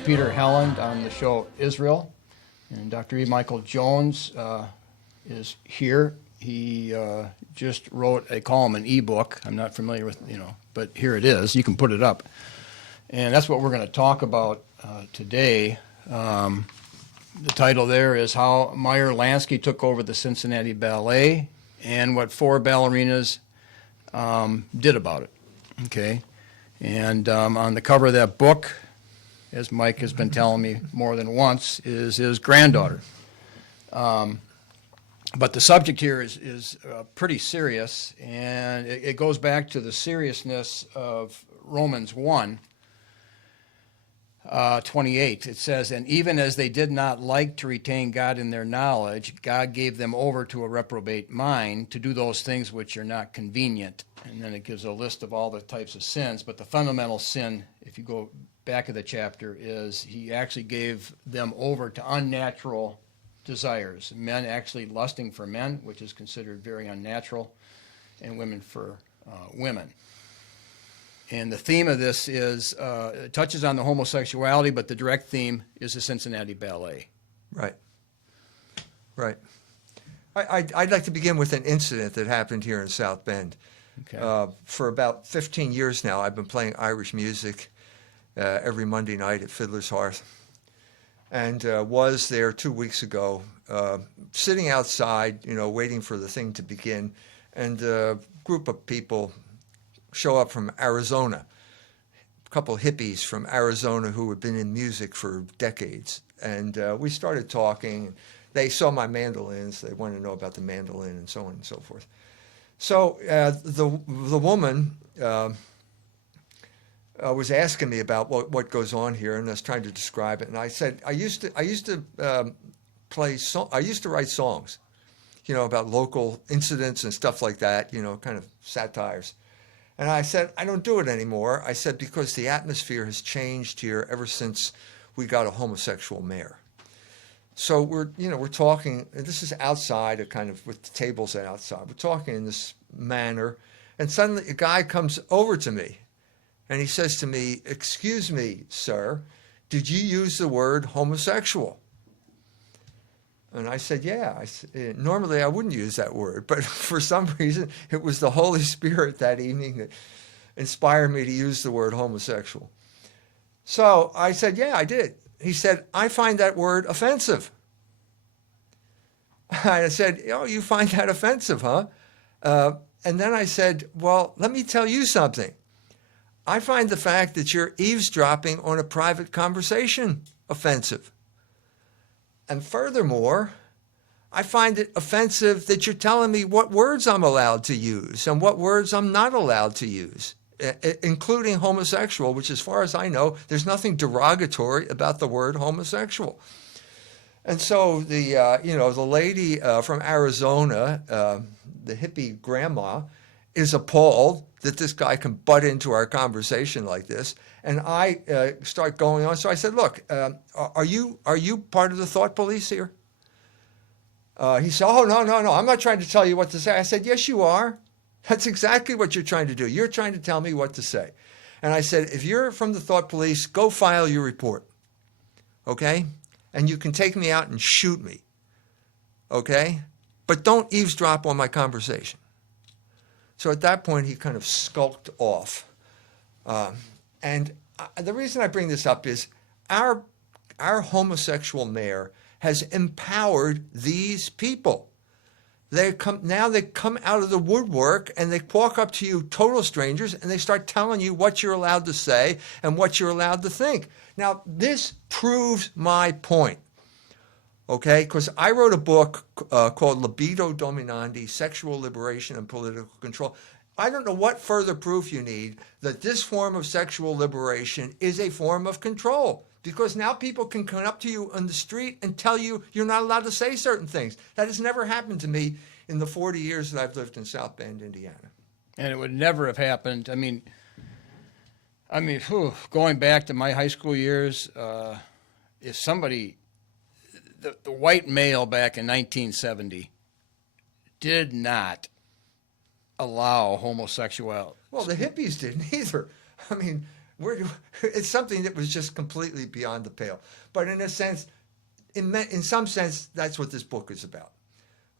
is Peter Helland on the show Israel, and Dr. E. Michael Jones is here. He just wrote, they call him an ebook. I'm not familiar with, but here it is. You can put it up. And that's what we're going to talk about today. The title there is How Meyer Lansky Took Over the Cincinnati Ballet and What Four Ballerinas Did About It. Okay. And on the cover of that book, as Mike has been telling me more than once, is his granddaughter. But the subject here is pretty serious, and it goes back to the seriousness of Romans 1:28. It says, "And even as they did not like to retain God in their knowledge, God gave them over to a reprobate mind to do those things which are not convenient." And then it gives a list of all the types of sins. But the fundamental sin, if you go back of the chapter, is he actually gave them over to unnatural desires. Men actually lusting for men, which is considered very unnatural, and women for women. And the theme of this is, it touches on the homosexuality, but the direct theme is the Cincinnati Ballet. Right. Right. I'd like to begin with an incident that happened here in South Bend. Okay. For about 15 years now, I've been playing Irish music every Monday night at Fiddler's Hearth, and was there 2 weeks ago, sitting outside, waiting for the thing to begin, and a group of people show up from Arizona, a couple hippies from Arizona who had been in music for decades, and we started talking. They saw my mandolins. They wanted to know about the mandolin and so on and so forth. So the woman was asking me about what goes on here, and I was trying to describe it. And I said I used to write songs, about local incidents and stuff like that, kind of satires. And I said I don't do it anymore. I said because the atmosphere has changed here ever since we got a homosexual mayor. So we're talking, and this is outside, kind of with the tables outside. We're talking in this manner, and suddenly a guy comes over to me, and he says to me, "Excuse me, sir, did you use the word homosexual?" And I said, "Yeah." Normally I wouldn't use that word, but for some reason it was the Holy Spirit that evening that inspired me to use the word homosexual. So I said, "Yeah, I did." He said, "I find that word offensive." I said, "Oh, you find that offensive, huh?" And then I said, "Well, let me tell you something. I find the fact that you're eavesdropping on a private conversation offensive. And furthermore, I find it offensive that you're telling me what words I'm allowed to use and what words I'm not allowed to use, including homosexual, which as far as I know, there's nothing derogatory about the word homosexual." And so the lady from Arizona, the hippie grandma, is appalled that this guy can butt into our conversation like this. And I start going on. So I said, "Look, are you part of the thought police here?" He said, "Oh, no, I'm not trying to tell you what to say." I said, "Yes, you are. That's exactly what you're trying to do. You're trying to tell me what to say." And I said, "If you're from the thought police, go file your report, okay? And you can take me out and shoot me, okay? But don't eavesdrop on my conversation." So at that point, he kind of skulked off. And the reason I bring this up is our homosexual mayor has empowered these people. They come out of the woodwork and they walk up to you, total strangers, and they start telling you what you're allowed to say and what you're allowed to think. Now, this proves my point, okay? Because I wrote a book called Libido Dominandi, Sexual Liberation and Political Control. I don't know what further proof you need that this form of sexual liberation is a form of control. Because now people can come up to you on the street and tell you you're not allowed to say certain things. That has never happened to me in the 40 years that I've lived in South Bend, Indiana. And it would never have happened. Going back to my high school years, if somebody, the white male back in 1970 did not allow homosexuality. Well, the hippies didn't either. It's something that was just completely beyond the pale. But in a sense, in some sense, that's what this book is about.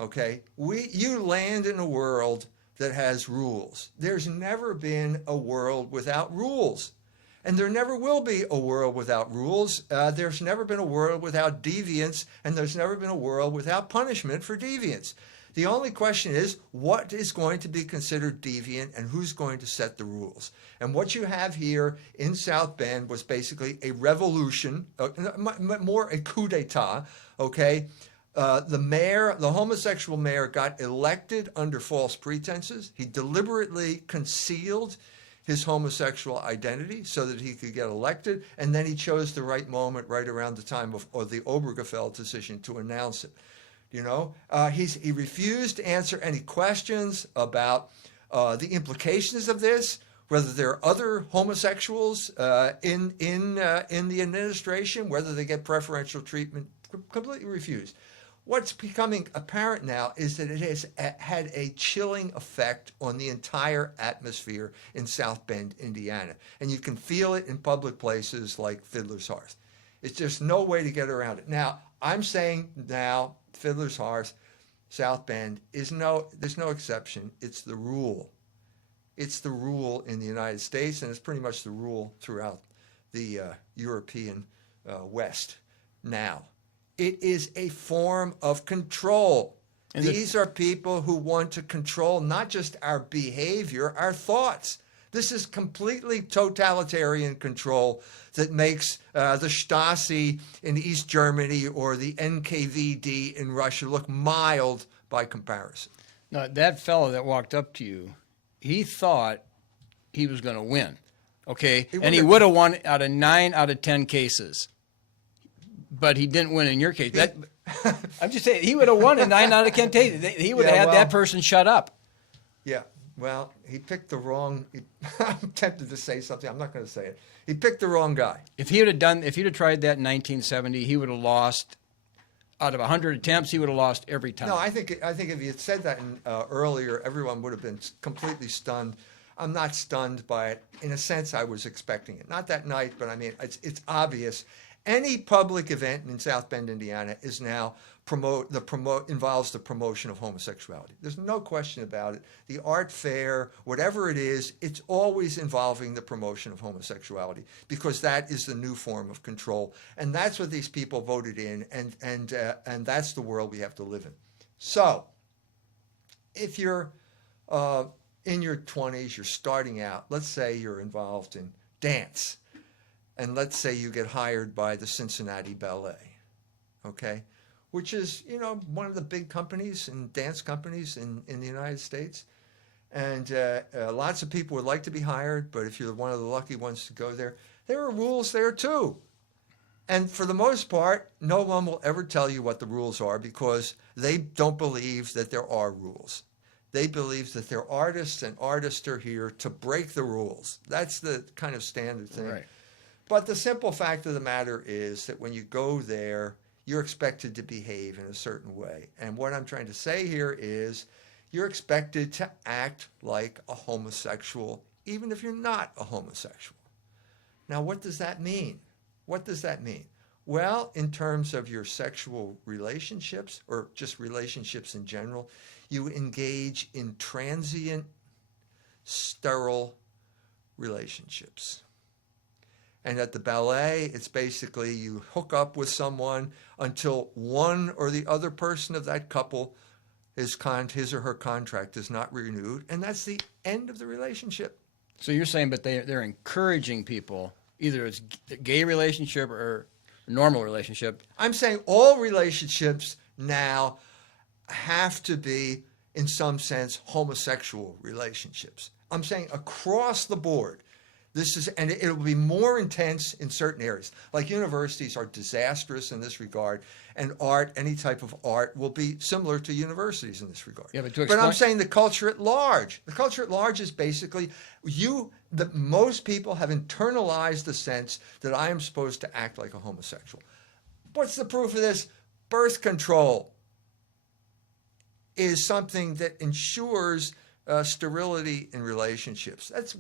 Okay, you land in a world that has rules. There's never been a world without rules, and there never will be a world without rules. There's never been a world without deviance, and there's never been a world without punishment for deviance. The only question is, what is going to be considered deviant and who's going to set the rules? And what you have here in South Bend was basically a revolution, more a coup d'etat, okay? The homosexual mayor got elected under false pretenses. He deliberately concealed his homosexual identity so that he could get elected, and then he chose the right moment right around the time of the Obergefell decision to announce it. You know, he refused to answer any questions about the implications of this, whether there are other homosexuals in the administration, whether they get preferential treatment. Completely refused. What's becoming apparent now is that it has had a chilling effect on the entire atmosphere in South Bend, Indiana, and you can feel it in public places like Fiddler's Hearth. It's just no way to get around it. Now, I'm saying now, Fiddler's Hearth, South Bend there's no exception. It's the rule. It's the rule in the United States, and it's pretty much the rule throughout the European West now. It is a form of control. And these are people who want to control not just our behavior, our thoughts. This is completely totalitarian control that makes the Stasi in East Germany or the NKVD in Russia look mild by comparison. Now, that fellow that walked up to you, he thought he was going to win, okay? And he would have won out of 9 out of 10 cases. But he didn't win in your case. I'm just saying, he would have won in 9 out of 10 cases. He would have had that person shut up. Yeah, well, he picked the wrong. I'm tempted to say something. I'm not going to say it. He picked the wrong guy. If he'd have tried that in 1970, he would have lost. Out of 100 attempts, he would have lost every time. No, I think if he had said that earlier, everyone would have been completely stunned. I'm not stunned by it. In a sense, I was expecting it. Not that night, but I mean, it's obvious. Any public event in South Bend, Indiana, is now involves the promotion of homosexuality. There's no question about it. The art fair, whatever it is, it's always involving the promotion of homosexuality because that is the new form of control, and that's what these people voted in, and that's the world we have to live in. So, if you're in your 20s, you're starting out. Let's say you're involved in dance. And let's say you get hired by the Cincinnati Ballet, okay, which is, one of the big companies and dance companies in the United States. And lots of people would like to be hired, but if you're one of the lucky ones to go there are rules there too. And for the most part, no one will ever tell you what the rules are because they don't believe that there are rules. They believe that they're artists, and artists are here to break the rules. That's the kind of standard thing. Right. But the simple fact of the matter is that when you go there, you're expected to behave in a certain way. And what I'm trying to say here is you're expected to act like a homosexual, even if you're not a homosexual. Now, what does that mean? What does that mean? Well, in terms of your sexual relationships or just relationships in general, you engage in transient, sterile relationships. And at the ballet, it's basically you hook up with someone until one or the other person of that couple, his or her contract is not renewed, and that's the end of the relationship. So you're saying, but they're encouraging people, either it's a gay relationship or a normal relationship. I'm saying all relationships now have to be, in some sense, homosexual relationships. I'm saying across the board. And it will be more intense in certain areas. Like universities are disastrous in this regard, and art, any type of art, will be similar to universities in this regard. Yeah, but I'm saying the culture at large. The culture at large is basically most people have internalized the sense that I am supposed to act like a homosexual. What's the proof of this? Birth control is something that ensures sterility in relationships. That's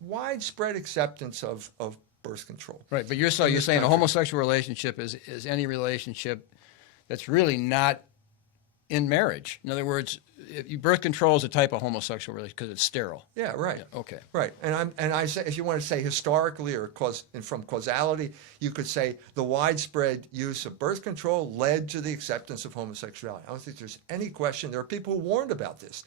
widespread acceptance of birth control. Right, but you're in saying this a country. homosexual relationship is any relationship that's really not in marriage. In other words, birth control is a type of homosexual relationship because it's sterile. Yeah, right. Okay. Right, and I say, if you want to say historically or from causality, you could say the widespread use of birth control led to the acceptance of homosexuality. I don't think there's any question. There are people who warned about this.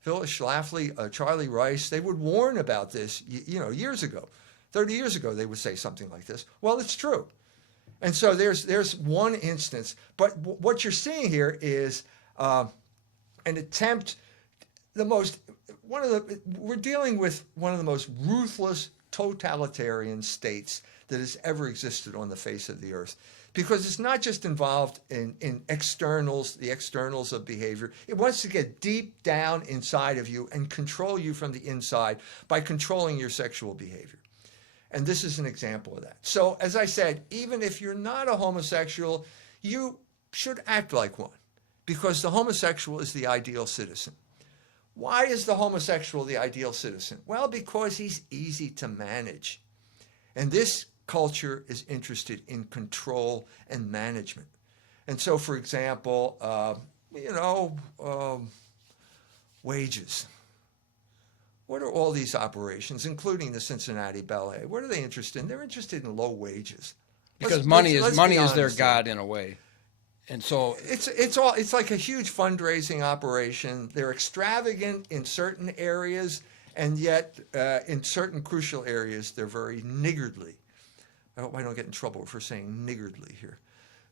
Phyllis Schlafly, Charlie Rice, they would warn about this, years ago. 30 years ago, they would say something like this. Well, it's true. And so there's one instance, but what you're seeing here is an attempt. We're dealing with one of the most ruthless totalitarian states that has ever existed on the face of the earth, because it's not just involved in externals, the externals of behavior. It wants to get deep down inside of you and control you from the inside by controlling your sexual behavior. And this is an example of that. So, as I said, even if you're not a homosexual, you should act like one, because the homosexual is the ideal citizen. Why is the homosexual the ideal citizen? Well, because he's easy to manage. And this culture is interested in control and management. And so, for example, wages. What are all these operations, including the Cincinnati Ballet? What are they interested in? They're interested in low wages. Because money is their honest here. god in a way. And so it's like a huge fundraising operation. They're extravagant in certain areas, and yet in certain crucial areas, they're very niggardly. I hope I don't get in trouble for saying niggardly here.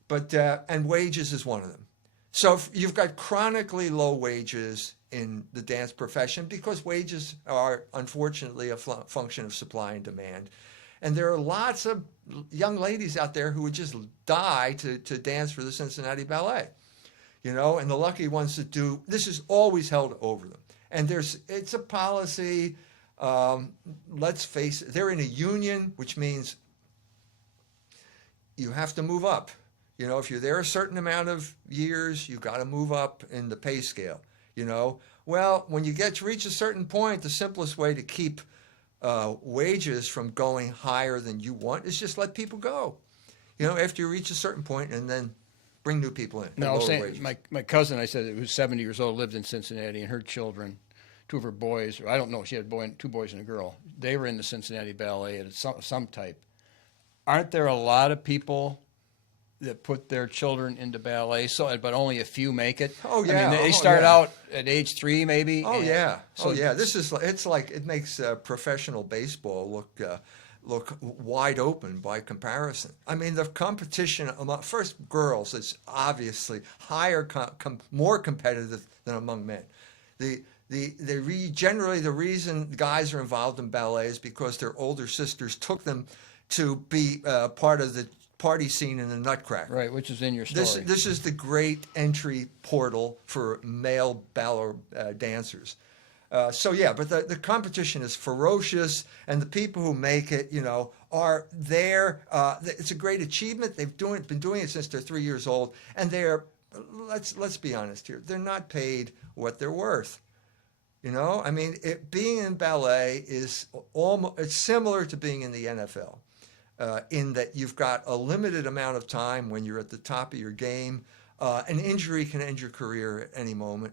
But and wages is one of them. So you've got chronically low wages in the dance profession because wages are unfortunately a function of supply and demand. And there are lots of young ladies out there who would just die to dance for the Cincinnati Ballet, and the lucky ones that do. This is always held over them. And it's a policy. Let's face it, they're in a union, which means you have to move up. If you're there a certain amount of years, you've got to move up in the pay scale. Well, when you reach a certain point, the simplest way to keep wages from going higher than you want is just let people go. After you reach a certain point, and then bring new people in. No, I was saying, my cousin, I said, who's 70 years old, lived in Cincinnati, and her children, two of her boys, or I don't know, she had two boys and a girl. They were in the Cincinnati Ballet at some type. Aren't there a lot of people that put their children into ballet, but only a few make it? Oh yeah, I mean, they start out at age 3, maybe. Oh yeah, it makes professional baseball look wide open by comparison. I mean, the competition among girls is obviously higher, more competitive than among men. Generally the reason guys are involved in ballet is because their older sisters took them to be part of the party scene in the Nutcracker. Right, which is in your story. This is the great entry portal for male ballet dancers. But the competition is ferocious, and the people who make it, are there. It's a great achievement. They've been doing it since they're 3 years old, and let's be honest here, they're not paid what they're worth. I mean, being in ballet it's similar to being in the NFL. In that you've got a limited amount of time when you're at the top of your game. An injury can end your career at any moment.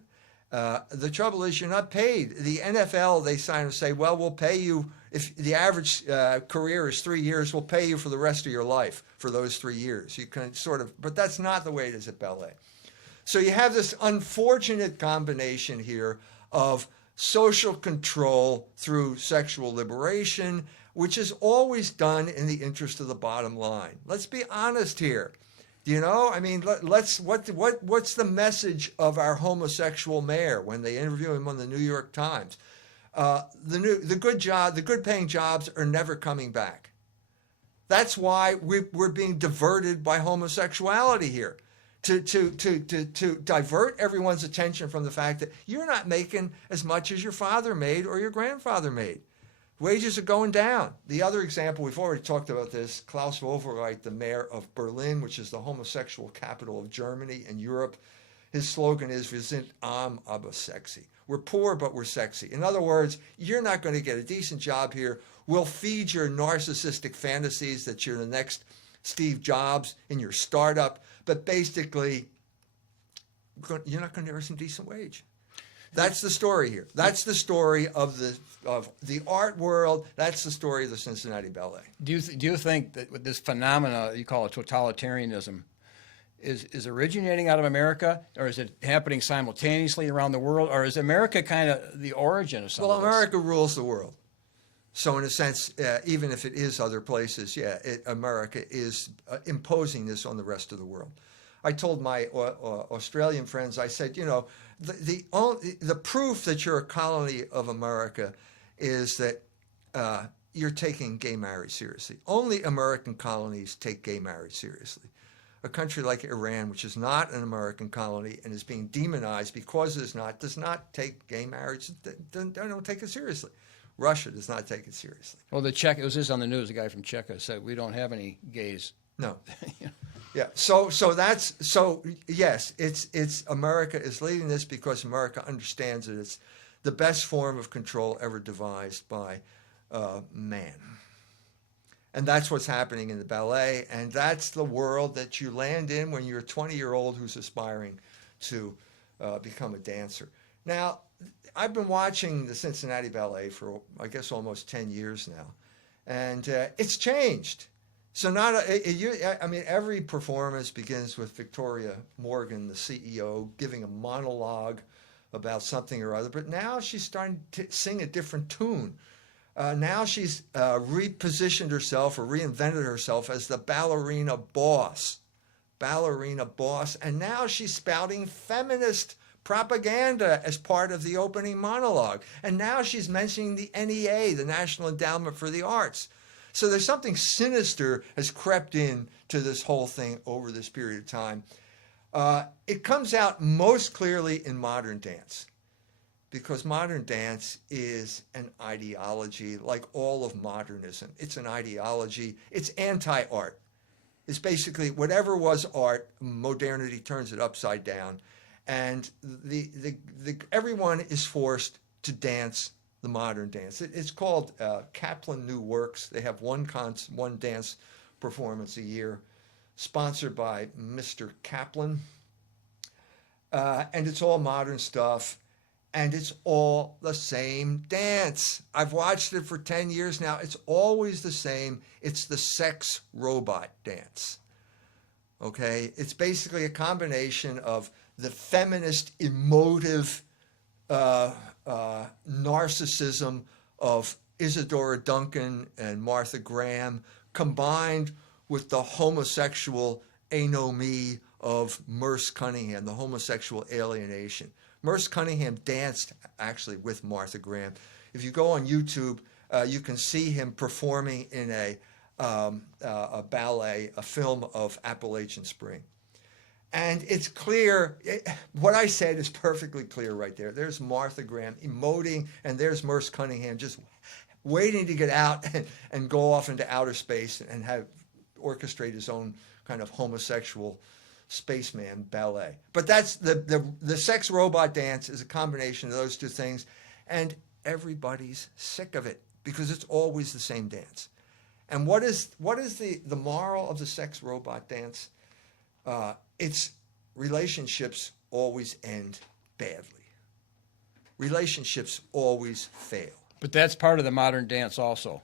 The trouble is you're not paid. The NFL, they say, well, we'll pay you, if the average career is 3 years, we'll pay you for the rest of your life for those 3 years. You can but that's not the way it is at ballet. So you have this unfortunate combination here of social control through sexual liberation, which is always done in the interest of the bottom line. Let's be honest here. I mean, what's the message of our homosexual mayor when they interview him on the New York Times? The good paying jobs are never coming back. That's why we're being diverted by homosexuality here. To divert everyone's attention from the fact that you're not making as much as your father made or your grandfather made. Wages are going down. The other example, we've already talked about this, Klaus Wowereit, the mayor of Berlin, which is the homosexual capital of Germany and Europe. His slogan is "Wir sind arm, aber sexy." We're poor, but we're sexy. In other words, you're not going to get a decent job here. We'll feed your narcissistic fantasies that you're the next Steve Jobs in your startup, but basically, you're not going to earn some decent wage. That's the story here. That's the story of the art world. That's the story of the Cincinnati Ballet. Do you think that with this phenomena you call it totalitarianism is originating out of America, or is it happening simultaneously around the world, or is America kind of the origin of some Well, of this? America rules the world. So in a sense, even if it is other places, America is imposing this on the rest of the world. I told my Australian friends, I said, the proof that you're a colony of America is that you're taking gay marriage seriously. Only American colonies take gay marriage seriously. A country like Iran, which is not an American colony and is being demonized because it is not, does not take gay marriage. They don't take it seriously. Russia does not take it seriously. Well, it was just on the news. A guy from Czechia said we don't have any gays. No. Yeah. So yes, it's America is leading this because America understands that it's the best form of control ever devised by man. And that's what's happening in the ballet, and that's the world that you land in when you're a 20-year-old who's aspiring to become a dancer. Now, I've been watching the Cincinnati Ballet for, I guess, almost 10 years now, and it's changed. So every performance begins with Victoria Morgan, the CEO, giving a monologue about something or other, but now she's starting to sing a different tune. Now she's repositioned herself or reinvented herself as the ballerina boss, and now she's spouting feminist propaganda as part of the opening monologue. And now she's mentioning the NEA, the National Endowment for the Arts. So there's something sinister has crept in to this whole thing over this period of time. It comes out most clearly in modern dance, because modern dance is an ideology like all of modernism. It's an ideology. It's anti-art. It's basically whatever was art, modernity turns it upside down. And everyone is forced to dance the modern dance. It's called Kaplan New Works. They have one dance performance a year, sponsored by Mr. Kaplan. And it's all modern stuff. And it's all the same dance. I've watched it for 10 years now. It's always the same. It's the sex robot dance. Okay? It's basically a combination of the feminist, emotive narcissism of Isadora Duncan and Martha Graham, combined with the homosexual anomie of Merce Cunningham, the homosexual alienation. Merce Cunningham danced actually with Martha Graham. If you go on YouTube, you can see him performing in a ballet, a film of Appalachian Spring. And it's clear, what I said is perfectly clear right there. There's Martha Graham emoting, and there's Merce Cunningham just waiting to get out and go off into outer space and orchestrate his own kind of homosexual spaceman ballet. But that's the sex robot dance is a combination of those two things, and everybody's sick of it because it's always the same dance. And what is the moral of the sex robot dance? It's relationships always end badly. Relationships always fail. But that's part of the modern dance also.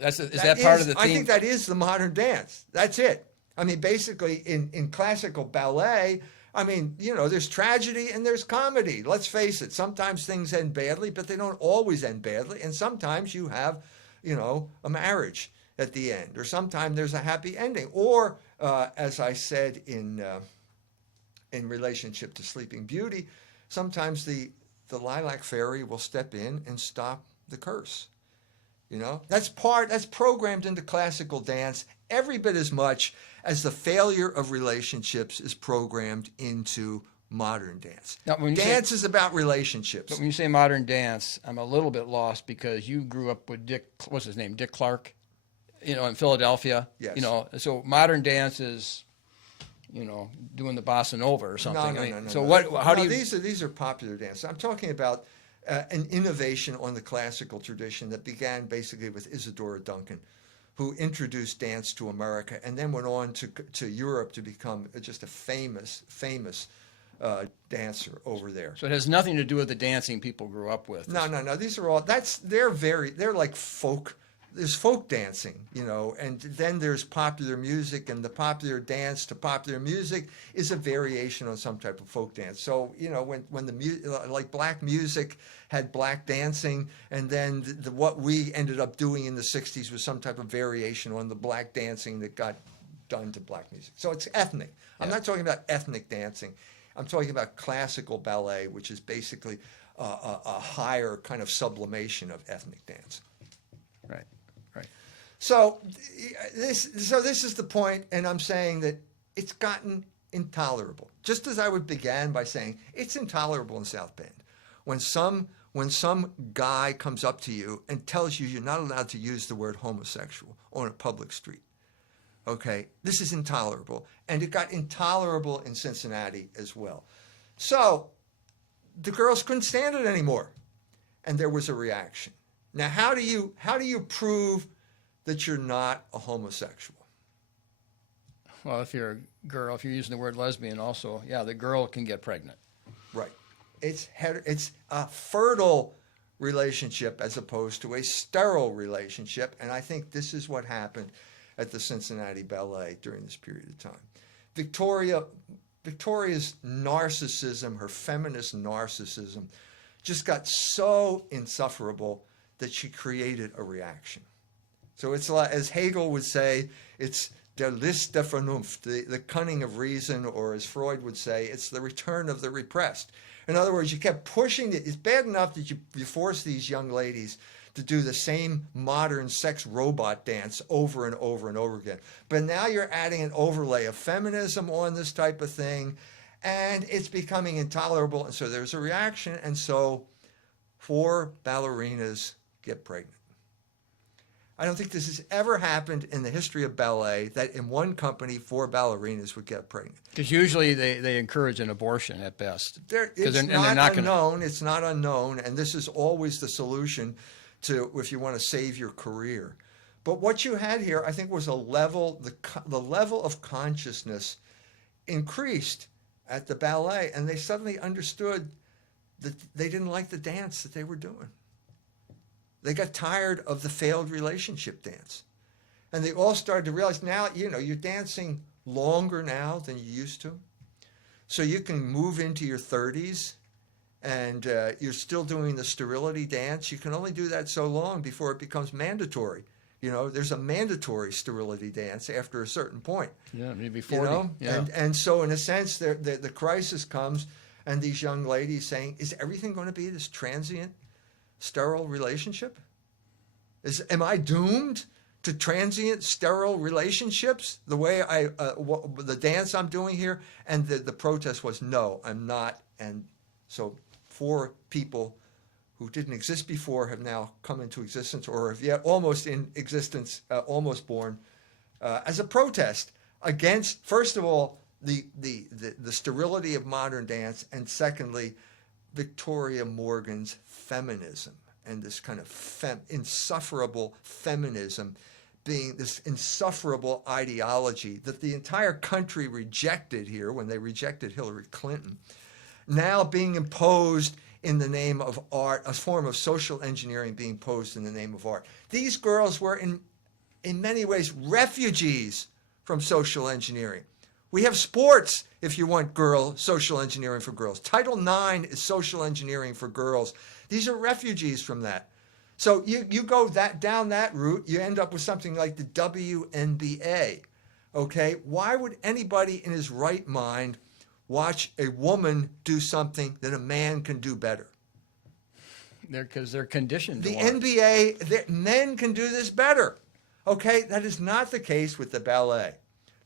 Is that part of the theme? I think that is the modern dance. That's it. I mean, basically, in classical ballet, I mean, there's tragedy and there's comedy. Let's face it. Sometimes things end badly, but they don't always end badly. And sometimes you have, a marriage at the end, or sometimes there's a happy ending. Or, as I said in relationship to Sleeping Beauty, sometimes the lilac fairy will step in and stop the curse. That's programmed into classical dance every bit as much as the failure of relationships is programmed into modern dance. Now, dance is about relationships. But when you say modern dance, I'm a little bit lost because you grew up with Dick Clark, in Philadelphia. Yes. So modern dance is doing the bossa nova or something. No. So No. how do you? These are popular dances. I'm talking about an innovation on the classical tradition that began basically with Isadora Duncan, who introduced dance to America and then went on to Europe to become just a famous dancer over there. So it has nothing to do with the dancing people grew up with. No. These are all they're like folk. There's folk dancing, and then there's popular music, and the popular dance to popular music is a variation on some type of folk dance. So when like black music had black dancing, and then what we ended up doing in the '60s was some type of variation on the black dancing that got done to black music. So it's ethnic. Yeah. I'm not talking about ethnic dancing. I'm talking about classical ballet, which is basically a higher kind of sublimation of ethnic dance. Right. So this is the point, and I'm saying that it's gotten intolerable. Just as I began by saying it's intolerable in South Bend. When some guy comes up to you and tells you you're not allowed to use the word homosexual on a public street. Okay, this is intolerable, and it got intolerable in Cincinnati as well. So the girls couldn't stand it anymore, and there was a reaction. Now, how do you prove that you're not a homosexual? Well, if you're a girl, if you're using the word lesbian also, yeah, the girl can get pregnant. Right. It's a fertile relationship as opposed to a sterile relationship, and I think this is what happened at the Cincinnati Ballet during this period of time. Victoria's narcissism, her feminist narcissism, just got so insufferable that she created a reaction. So it's like, as Hegel would say, it's der List der Vernunft, the cunning of reason, or as Freud would say, it's the return of the repressed. In other words, you kept pushing it. It's bad enough that you force these young ladies to do the same modern sex robot dance over and over and over again. But now you're adding an overlay of feminism on this type of thing, and it's becoming intolerable. And so there's a reaction, and so 4 ballerinas get pregnant. I don't think this has ever happened in the history of ballet that in one company 4 ballerinas would get pregnant. Because usually they encourage an abortion at best. It's not unknown. It's not unknown, and this is always the solution to if you want to save your career. But what you had here, I think, was the level of consciousness increased at the ballet, and they suddenly understood that they didn't like the dance that they were doing. They got tired of the failed relationship dance. And they all started to realize now, you're dancing longer now than you used to. So you can move into your 30s and you're still doing the sterility dance. You can only do that so long before it becomes mandatory. There's a mandatory sterility dance after a certain point. Yeah, maybe 40. Yeah. And so in a sense, the crisis comes, and these young ladies saying, is everything going to be this transient, sterile relationship? Am I doomed to transient, sterile relationships the way the dance I'm doing here? And the protest was, no, I'm not. And so 4 people who didn't exist before have now come into existence, or have yet almost in existence, almost born, as a protest against, first of all, the sterility of modern dance, and secondly, Victoria Morgan's feminism and this kind of insufferable feminism being this insufferable ideology that the entire country rejected here when they rejected Hillary Clinton, now being imposed in the name of art, a form of social engineering being imposed in the name of art. These girls were in many ways refugees from social engineering. We have sports, if you want social engineering for girls. Title IX is social engineering for girls. These are refugees from that. So you go down that route, you end up with something like the WNBA. Okay? Why would anybody in his right mind watch a woman do something that a man can do better? Because they're conditioned to The want. NBA, men can do this better. Okay? That is not the case with the ballet.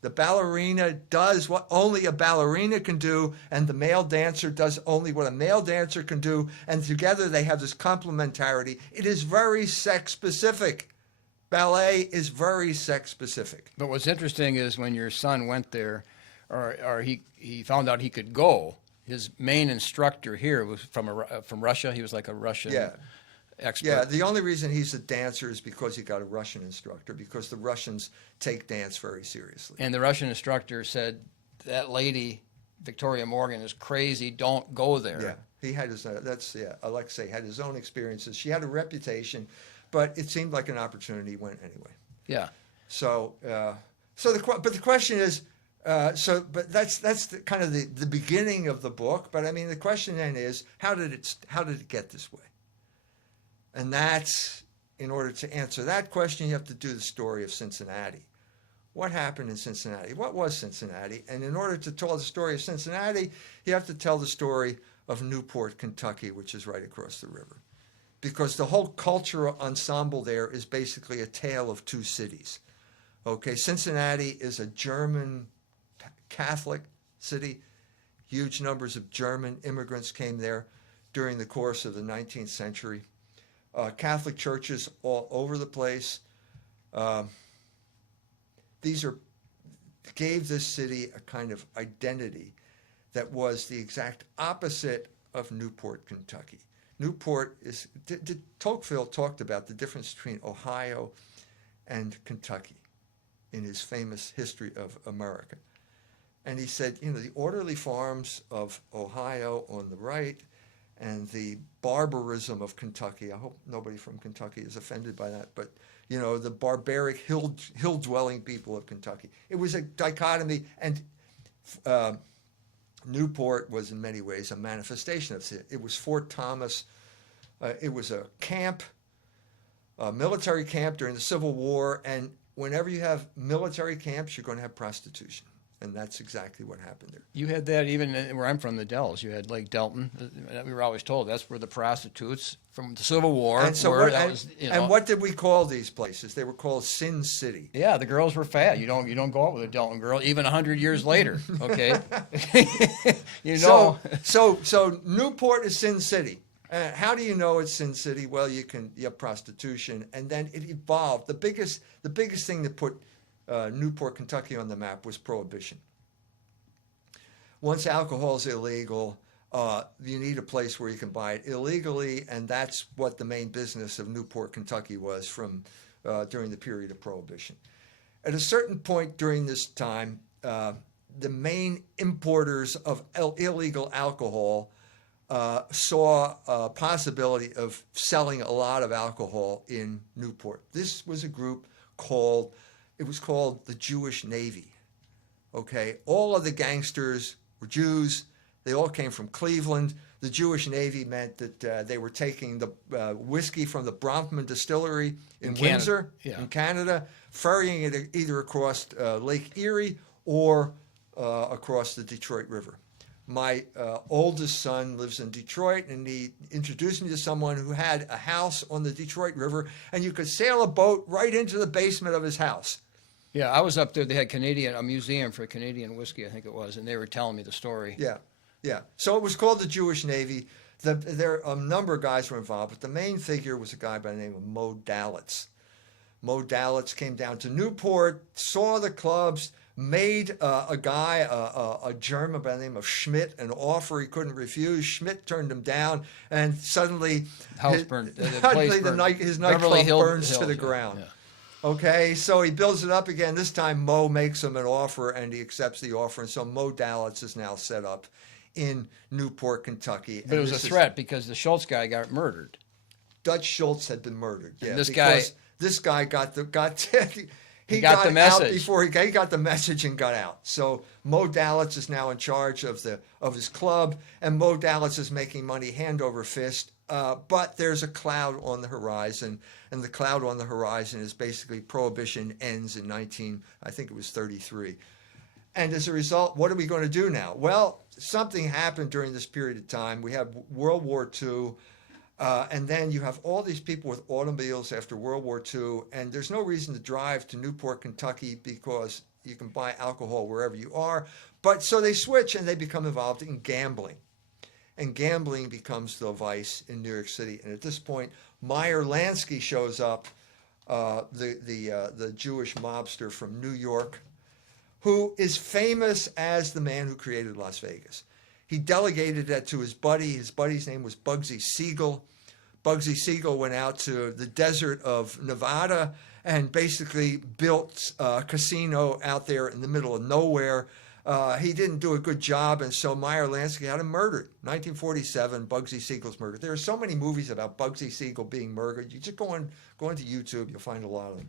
The ballerina does what only a ballerina can do, and the male dancer does only what a male dancer can do, and together they have this complementarity. It is very sex-specific. Ballet is very sex-specific. But what's interesting is when your son went there, or he found out he could go. His main instructor here was from Russia. He was like a Russian Yeah. expert. Yeah, the only reason he's a dancer is because he got a Russian instructor, because the Russians take dance very seriously. And the Russian instructor said, that lady, Victoria Morgan, is crazy. Don't go there. Yeah, he had his, Alexei had his own experiences. She had a reputation, but it seemed like an opportunity. He went anyway. Yeah. So, but the question is, but that's kind of the beginning of the book. But I mean, the question then is, how did it get this way? And that's, in order to answer that question, you have to do the story of Cincinnati. What happened in Cincinnati? What was Cincinnati? And in order to tell the story of Cincinnati, you have to tell the story of Newport, Kentucky, which is right across the river. Because the whole cultural ensemble there is basically a tale of two cities. Okay, Cincinnati is a German Catholic city. Huge numbers of German immigrants came there during the course of the 19th century. Catholic churches all over the place. Gave this city a kind of identity that was the exact opposite of Newport, Kentucky. Newport is, Tocqueville talked about the difference between Ohio and Kentucky in his famous History of America. And he said, the orderly farms of Ohio on the right and the barbarism of Kentucky. I hope nobody from Kentucky is offended by that, but the barbaric hill-dwelling people of Kentucky. It was a dichotomy, and Newport was in many ways a manifestation of it. It was Fort Thomas. It was a camp, a military camp during the Civil War, and whenever you have military camps, you're going to have prostitution. And that's exactly what happened there. You had that even where I'm from, the Dells. You had Lake Delton. We were always told that's where the prostitutes from the Civil War were. And what did we call these places? They were called Sin City. Yeah, the girls were fat. You don't go out with a Delton girl even 100 years later. Okay, So Newport is Sin City. How do you know it's Sin City? Well, you have prostitution, and then it evolved. The biggest thing that put Newport, Kentucky on the map was Prohibition. Once alcohol is illegal, you need a place where you can buy it illegally, and that's what the main business of Newport, Kentucky was during the period of Prohibition. At a certain point during this time, the main importers of illegal alcohol saw a possibility of selling a lot of alcohol in Newport. This was a group called the Jewish Navy. Okay, all of the gangsters were Jews. They all came from Cleveland. The Jewish Navy meant that they were taking the whiskey from the Bronfman Distillery in Windsor, in Canada, ferrying it either across Lake Erie or across the Detroit River. My oldest son lives in Detroit, and he introduced me to someone who had a house on the Detroit River, and you could sail a boat right into the basement of his house. Yeah, I was up there. They had a museum for Canadian whiskey, I think it was, and they were telling me the story. Yeah. So it was called the Jewish Navy. There a number of guys were involved, but the main figure was a guy by the name of Mo Dalitz. Mo Dalitz came down to Newport, saw the clubs, made a German by the name of Schmidt an offer he couldn't refuse. Schmidt turned him down, and suddenly his nightclub burns to the ground. Yeah. Okay, so he builds it up again. This time Mo makes him an offer, and he accepts the offer, and so Mo Dalitz is now set up in Newport, Kentucky. But it was a threat because the Schultz guy got murdered. Dutch Schultz had been murdered. Yeah, and this guy got the message out before he got the message and got out. So Mo Dalitz is now in charge of his club, and Mo Dalitz is making money hand over fist. But there's a cloud on the horizon, and the cloud on the horizon is basically Prohibition ends in 1933. And as a result, what are we going to do now? Well, something happened during this period of time. We have World War II. And then you have all these people with automobiles after World War II, and there's no reason to drive to Newport, Kentucky, because you can buy alcohol wherever you are. But so they switch and they become involved in gambling. And gambling becomes the vice in New York City. And at this point, Meyer Lansky shows up, the Jewish mobster from New York, who is famous as the man who created Las Vegas. He delegated that to his buddy. His buddy's name was Bugsy Siegel. Bugsy Siegel went out to the desert of Nevada and basically built a casino out there in the middle of nowhere. He didn't do a good job, and so Meyer Lansky had him murdered. 1947, Bugsy Siegel's murdered. There are so many movies about Bugsy Siegel being murdered. You just go into YouTube, you'll find a lot of them.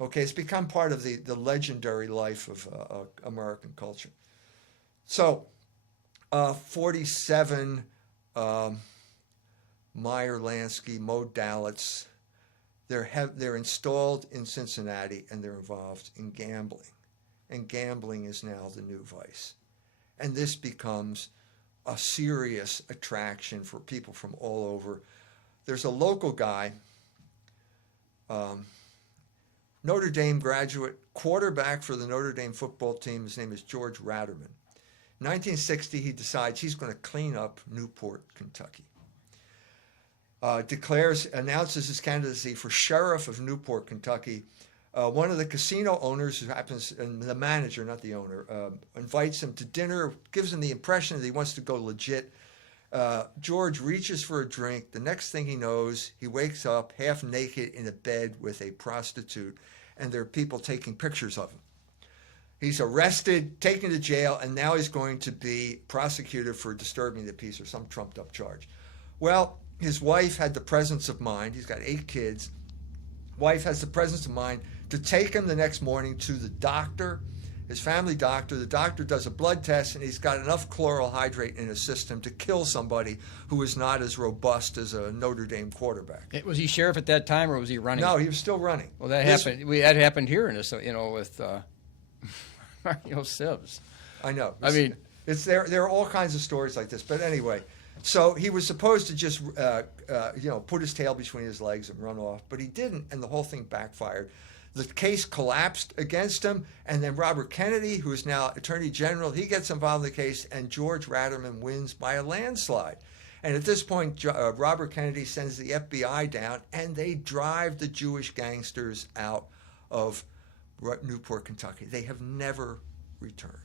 Okay, it's become part of the legendary life of American culture. So, 47, Meyer Lansky, Mo Dalitz, they're installed in Cincinnati, and they're involved in gambling. And gambling is now the new vice. And this becomes a serious attraction for people from all over. There's a local guy, Notre Dame graduate, quarterback for the Notre Dame football team. His name is George Ratterman. In 1960, he decides he's going to clean up Newport, Kentucky. Announces his candidacy for sheriff of Newport, Kentucky. One of the casino owners, who happens, and the manager, not the owner, invites him to dinner, gives him the impression that he wants to go legit. George reaches for a drink. The next thing he knows, he wakes up half naked in a bed with a prostitute, and there are people taking pictures of him. He's arrested, taken to jail, and now he's going to be prosecuted for disturbing the peace or some trumped up charge. Well, his wife had the presence of mind. He's got 8 kids. Wife has the presence of mind to take him the next morning to the doctor, his family doctor. The doctor does a blood test, and he's got enough chloral hydrate in his system to kill somebody who is not as robust as a Notre Dame quarterback. Was he sheriff at that time, or was he running? No, he was still running. Well, that happened. That happened here in this, with Mario Sibs. I know. I mean, there are all kinds of stories like this. But anyway, so he was supposed to just put his tail between his legs and run off, but he didn't, and the whole thing backfired. The case collapsed against him, and then Robert Kennedy, who is now Attorney General, he gets involved in the case, and George Ratterman wins by a landslide. And at this point, Robert Kennedy sends the FBI down, and they drive the Jewish gangsters out of Newport, Kentucky. They have never returned.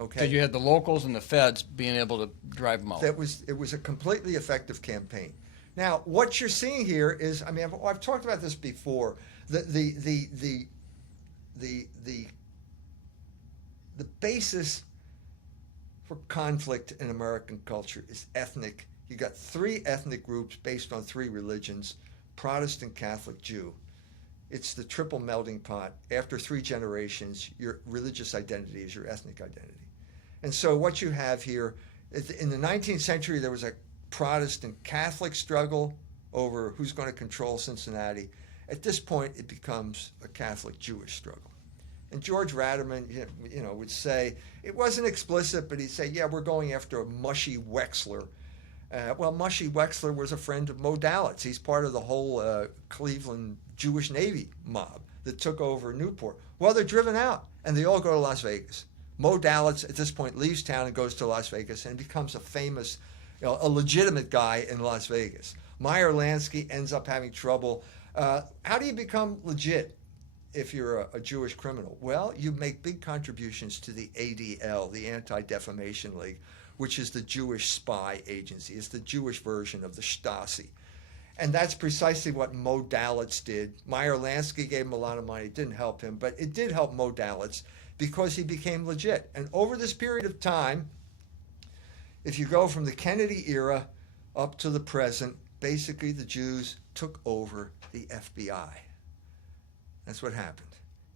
Okay. Because you had the locals and the feds being able to drive them out. It was a completely effective campaign. Now, what you're seeing here is, I mean, I've talked about this before. The basis for conflict in American culture is ethnic. You got 3 ethnic groups based on 3 religions: Protestant, Catholic, Jew. It's the triple melting pot. After 3 generations, your religious identity is your ethnic identity. And so what you have here, in the 19th century, there was a Protestant Catholic struggle over who's going to control Cincinnati. At this point, it becomes a Catholic Jewish struggle. And George Ratterman, would say, it wasn't explicit, but he'd say, yeah, we're going after a Mushy Wexler. Mushy Wexler was a friend of Mo Dalitz. He's part of the whole Cleveland Jewish Navy mob that took over Newport. Well, they're driven out, and they all go to Las Vegas. Mo Dalitz, at this point, leaves town and goes to Las Vegas and becomes a famous, a legitimate guy in Las Vegas. Meyer Lansky ends up having trouble. How do you become legit if you're a Jewish criminal? Well, you make big contributions to the ADL, the Anti-Defamation League, which is the Jewish spy agency. It's the Jewish version of the Stasi. And that's precisely what Mo Dalitz did. Meyer Lansky gave him a lot of money. It didn't help him, but it did help Mo Dalitz because he became legit. And over this period of time, if you go from the Kennedy era up to the present, basically the Jews took over the FBI. That's what happened.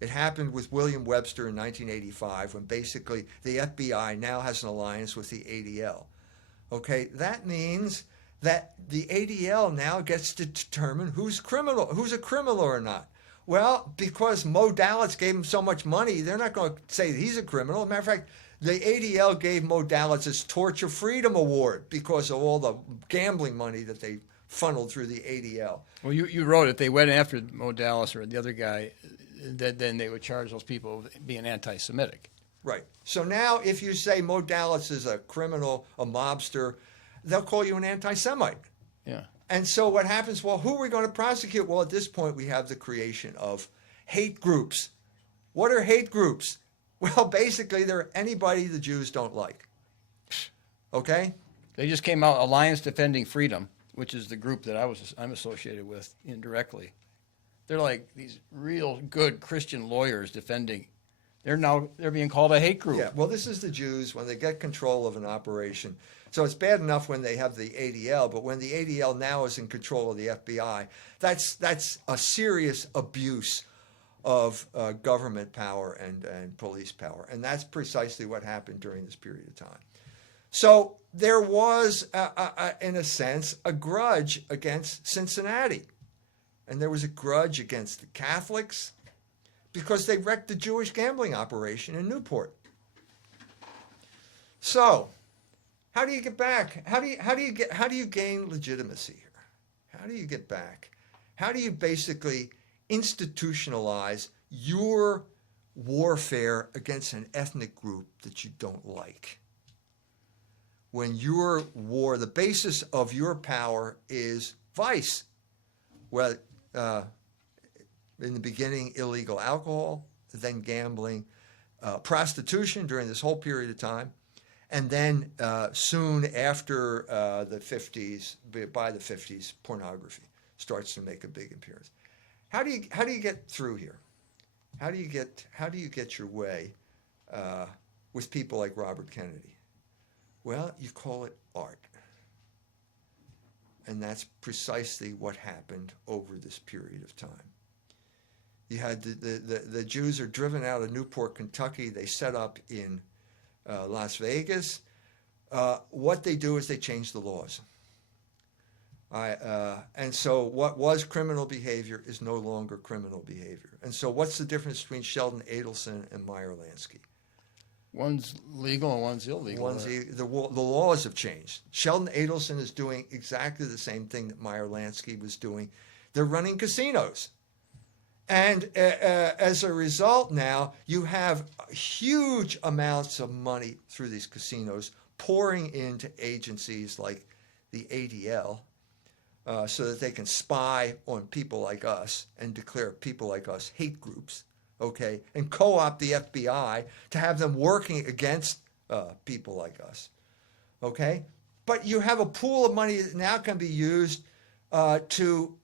It happened with William Webster in 1985 when basically the FBI now has an alliance with the ADL. Okay, that means that the ADL now gets to determine who's a criminal or not. Well, because Mo Dalitz gave him so much money, they're not going to say that he's a criminal. As a matter of fact, the ADL gave Mo Dalitz his Torch of Freedom Award because of all the gambling money that they funneled through the ADL. Well, you wrote it. They went after Mo Dalitz or the other guy, then they would charge those people with being anti-Semitic. Right. So now if you say Mo Dalitz is a criminal, a mobster, they'll call you an anti-Semite. Yeah. And so what happens? Well, who are we going to prosecute? Well, at this point, we have the creation of hate groups. What are hate groups? Well, basically, they're anybody the Jews don't like. Okay? They just came out, Alliance Defending Freedom, which is the group that I'm associated with indirectly. They're like these real good Christian lawyers defending. They're being called a hate group. Yeah, well, this is the Jews when they get control of an operation. So it's bad enough when they have the ADL, but when the ADL now is in control of the FBI, that's a serious abuse of government power and police power. And that's precisely what happened during this period of time. So there was, in a sense, a grudge against Cincinnati. And there was a grudge against the Catholics because they wrecked the Jewish gambling operation in Newport. So, how do you get back? How do you gain legitimacy here? How do you get back? How do you basically institutionalize your warfare against an ethnic group that you don't like? When your war, the basis of your power is vice. Well, in the beginning, illegal alcohol, then gambling, prostitution during this whole period of time, and then soon after the 50s, by the 50s, pornography starts to make a big appearance. How do you get through here? How do you get your way with people like Robert Kennedy? Well, you call it art. And that's precisely what happened over this period of time. You had the Jews are driven out of Newport, Kentucky. They set up in Las Vegas. What they do is they change the laws. And so what was criminal behavior is no longer criminal behavior. And so what's the difference between Sheldon Adelson and Meyer Lansky? One's legal and one's illegal. The laws have changed. Sheldon Adelson is doing exactly the same thing that Meyer Lansky was doing. They're running casinos. And as a result now, you have huge amounts of money through these casinos pouring into agencies like the ADL so that they can spy on people like us and declare people like us hate groups. Okay, and co-opt the FBI to have them working against people like us. Okay, but you have a pool of money that now can be used to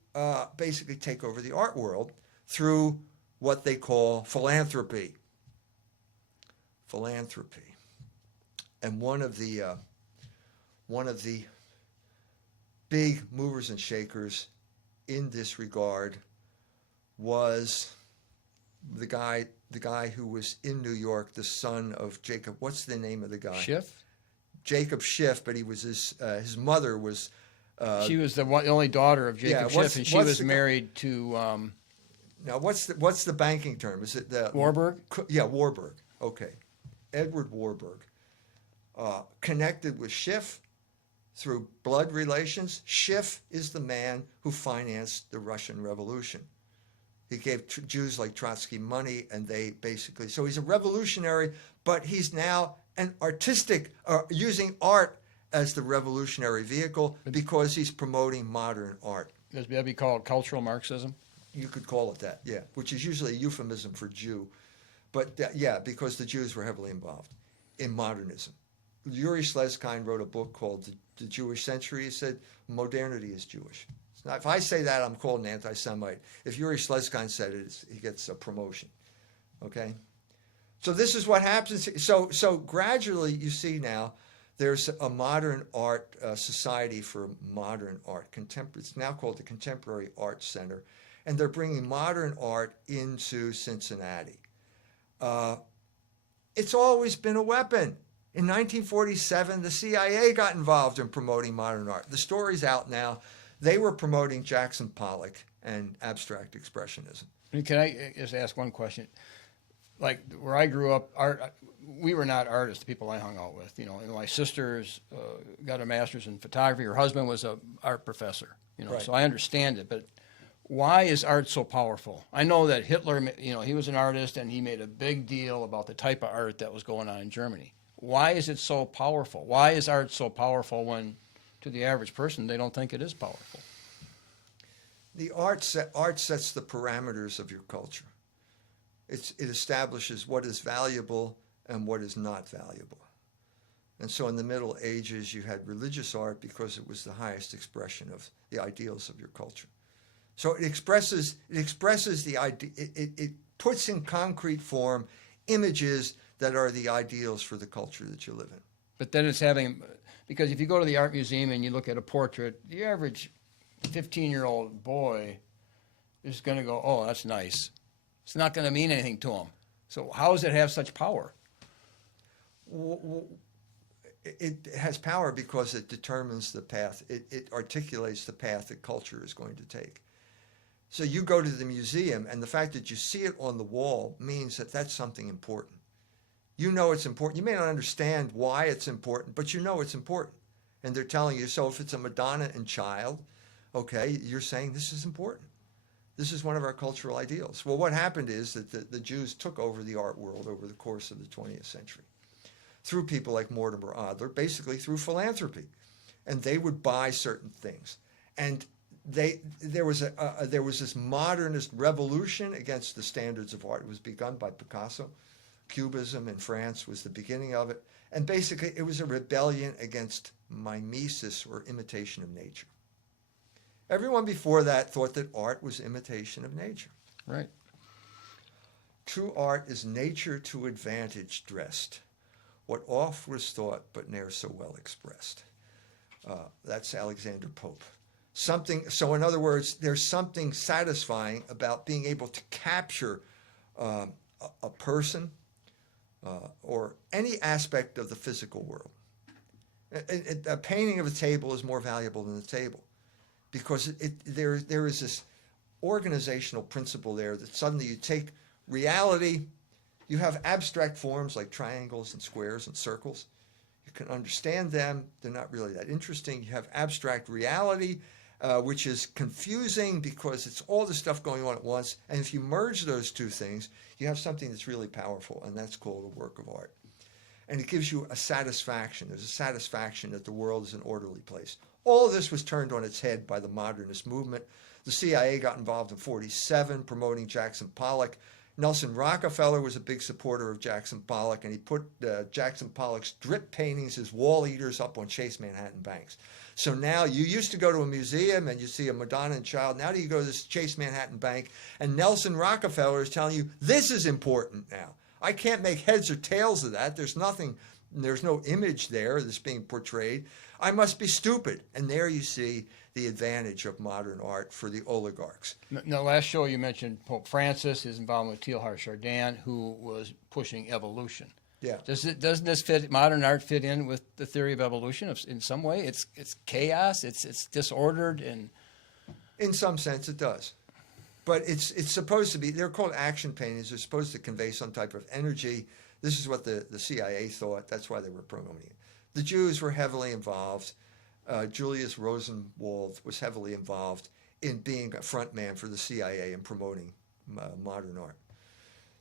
basically take over the art world through what they call philanthropy. Philanthropy, and one of the big movers and shakers in this regard was the guy who was in New York, the son of Jacob. What's the name of the guy? Schiff? Jacob Schiff, but he was his mother was. She was the only daughter of Jacob Schiff, and she was married to. Now, what's the banking term? Is it the Warburg? Yeah, Warburg. Okay, Edward Warburg, connected with Schiff through blood relations. Schiff is the man who financed the Russian Revolution. He gave Jews like Trotsky money, and they basically, so he's a revolutionary, but he's now an artistic, using art as the revolutionary vehicle because he's promoting modern art. Does that be called cultural Marxism? You could call it that, yeah, which is usually a euphemism for Jew. But yeah, because the Jews were heavily involved in modernism. Yuri Slezkine wrote a book called The Jewish Century. He said, modernity is Jewish. Now, if I say that, I'm called an anti-Semite. If Yuri Slezkine said it, he gets a promotion. Okay? So this is what happens. So gradually, you see now, there's a modern art society for modern art. It's now called the Contemporary Art Center. And they're bringing modern art into Cincinnati. It's always been a weapon. In 1947, the CIA got involved in promoting modern art. The story's out now. They were promoting Jackson Pollock and abstract expressionism. Can I just ask one question? Like where I grew up, we were not artists, the people I hung out with. You know, my sisters got a master's in photography. Her husband was an art professor. You know, Right. So I understand it. But why is art so powerful? I know that Hitler, you know, he was an artist and he made a big deal about the type of art that was going on in Germany. Why is it so powerful? Why is art so powerful when, to the average person, they don't think it is powerful? The art sets the parameters of your culture. it establishes what is valuable and what is not valuable. And so in the Middle Ages, you had religious art because it was the highest expression of the ideals of your culture. So it expresses the idea, it puts in concrete form images that are the ideals for the culture that you live in. But then it's having, because if you go to the art museum and you look at a portrait, the average 15-year-old boy is going to go, oh, that's nice. It's not going to mean anything to him. So how does it have such power? It has power because it determines the path. It articulates the path that culture is going to take. So you go to the museum, and the fact that you see it on the wall means that that's something important. You know it's important. You may not understand why it's important, but you know it's important. And they're telling you, so if it's a Madonna and Child, okay, you're saying this is important. This is one of our cultural ideals. Well, what happened is that the Jews took over the art world over the course of the 20th century through people like Mortimer Adler, basically through philanthropy. And they would buy certain things. And there was this modernist revolution against the standards of art. It was begun by Picasso. Cubism in France was the beginning of it. And basically, it was a rebellion against mimesis, or imitation of nature. Everyone before that thought that art was imitation of nature. Right. True art is nature to advantage dressed, what oft was thought but ne'er so well expressed. That's Alexander Pope. So in other words, there's something satisfying about being able to capture a person or any aspect of the physical world. A painting of a table is more valuable than the table because there is this organizational principle there that suddenly you take reality, you have abstract forms like triangles and squares and circles. You can understand them. They're not really that interesting. You have abstract reality, which is confusing because it's all the stuff going on at once. And if you merge those two things, you have something that's really powerful, and that's called a work of art. And it gives you a satisfaction. There's a satisfaction that the world is an orderly place. All of this was turned on its head by the modernist movement. The CIA got involved in 1947, promoting Jackson Pollock. Nelson Rockefeller was a big supporter of Jackson Pollock, and he put Jackson Pollock's drip paintings as wall eaters up on Chase Manhattan banks. So now you used to go to a museum and you see a Madonna and Child. Now you go to this Chase Manhattan bank, and Nelson Rockefeller is telling you, this is important now. I can't make heads or tails of that. There's no image there that's being portrayed. I must be stupid. And there you see the advantage of modern art for the oligarchs. Now, last show you mentioned Pope Francis, his involvement with Teilhard Chardin, who was pushing evolution. Yeah. Doesn't this fit, modern art fit in with the theory of evolution in some way? It's chaos, it's disordered, and in some sense it does. But it's supposed to be, they're called action paintings. They're supposed to convey some type of energy. This is what the CIA thought. That's why they were promoting it. The Jews were heavily involved. Julius Rosenwald was heavily involved in being a front man for the CIA and promoting modern art.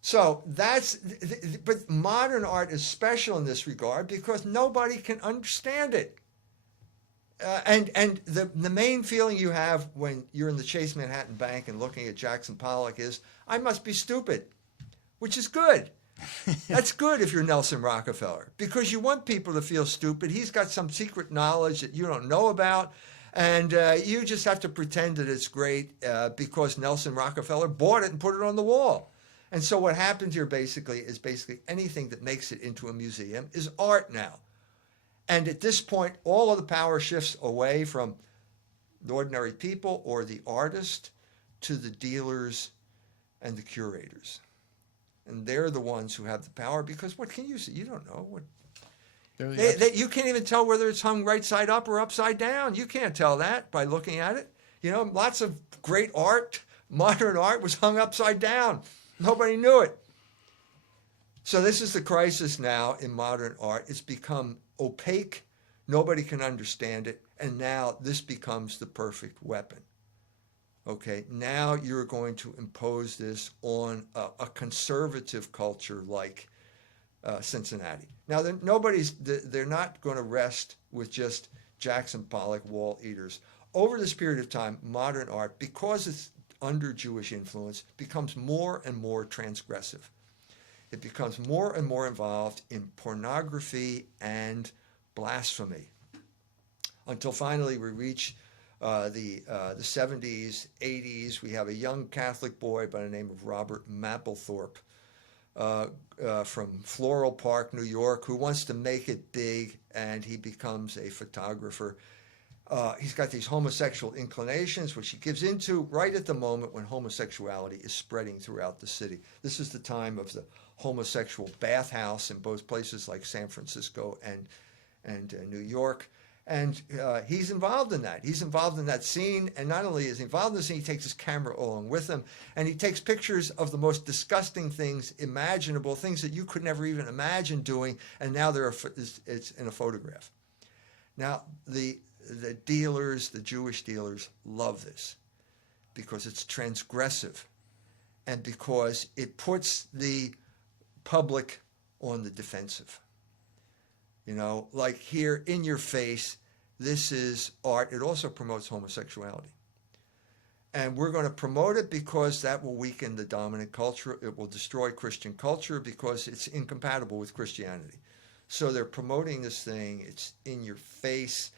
So but modern art is special in this regard because nobody can understand it. And the main feeling you have when you're in the Chase Manhattan Bank and looking at Jackson Pollock is, I must be stupid, which is good. That's good if you're Nelson Rockefeller, because you want people to feel stupid. He's got some secret knowledge that you don't know about, and you just have to pretend that it's great because Nelson Rockefeller bought it and put it on the wall. And so what happens here is anything that makes it into a museum is art now. And at this point, all of the power shifts away from the ordinary people or the artist to the dealers and the curators. And they're the ones who have the power because what can you see? You don't know. You can't even tell whether it's hung right side up or upside down. You can't tell that by looking at it. You know, lots of great art, modern art, was hung upside down. Nobody knew it. So this is the crisis now in modern art. It's become opaque. Nobody can understand it. And now this becomes the perfect weapon. Okay, now you're going to impose this on a conservative culture like Cincinnati. Now, they're not going to rest with just Jackson Pollock wall eaters. Over this period of time, modern art, because it's under Jewish influence becomes more and more transgressive. It becomes more and more involved in pornography and blasphemy, until finally we reach the 70s, 80s. We have a young Catholic boy by the name of Robert Mapplethorpe from Floral Park, New York, who wants to make it big, and he becomes a photographer. He's got these homosexual inclinations, which he gives into right at the moment when homosexuality is spreading throughout the city. This is the time of the homosexual bathhouse in both places like San Francisco and New York. And he's involved in that. He's involved in that scene. And not only is he involved in the scene, he takes his camera along with him. And he takes pictures of the most disgusting things imaginable, things that you could never even imagine doing. And now it's in a photograph. Now, the dealers, the Jewish dealers, love this because it's transgressive and because it puts the public on the defensive. You know, like here in your face, this is art. It also promotes homosexuality. And we're going to promote it because that will weaken the dominant culture. It will destroy Christian culture because it's incompatible with Christianity. So they're promoting this thing. It's in your face.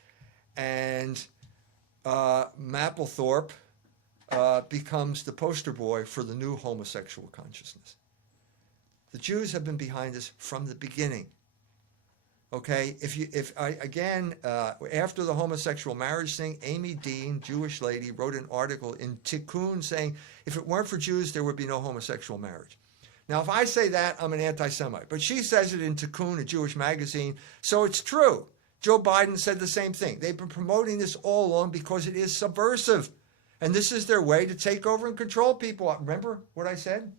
And Mapplethorpe becomes the poster boy for the new homosexual consciousness. The Jews have been behind this from the beginning. Okay, after the homosexual marriage thing, Amy Dean, Jewish lady, wrote an article in Tikkun saying, if it weren't for Jews, there would be no homosexual marriage. Now, if I say that, I'm an anti-Semite. But she says it in Tikkun, a Jewish magazine, so it's true. Joe Biden said the same thing. They've been promoting this all along because it is subversive. And this is their way to take over and control people. Remember what I said?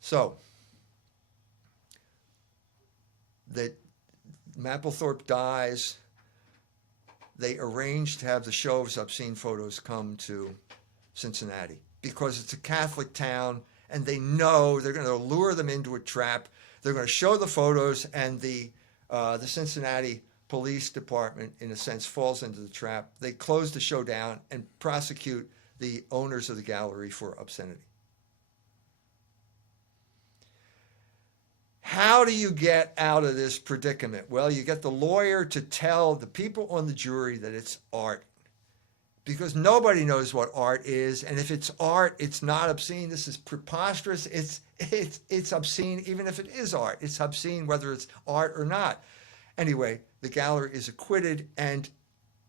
So, that Mapplethorpe dies. They arrange to have the show of obscene photos come to Cincinnati because it's a Catholic town and they know they're going to lure them into a trap. They're going to show the photos, and the Cincinnati Police Department, in a sense, falls into the trap. They close the show down and prosecute the owners of the gallery for obscenity. How do you get out of this predicament? Well, you get the lawyer to tell the people on the jury that it's art, because nobody knows what art is. And if it's art, it's not obscene. This is preposterous. It's obscene even if it is art. It's obscene whether it's art or not. Anyway, the gallery is acquitted, and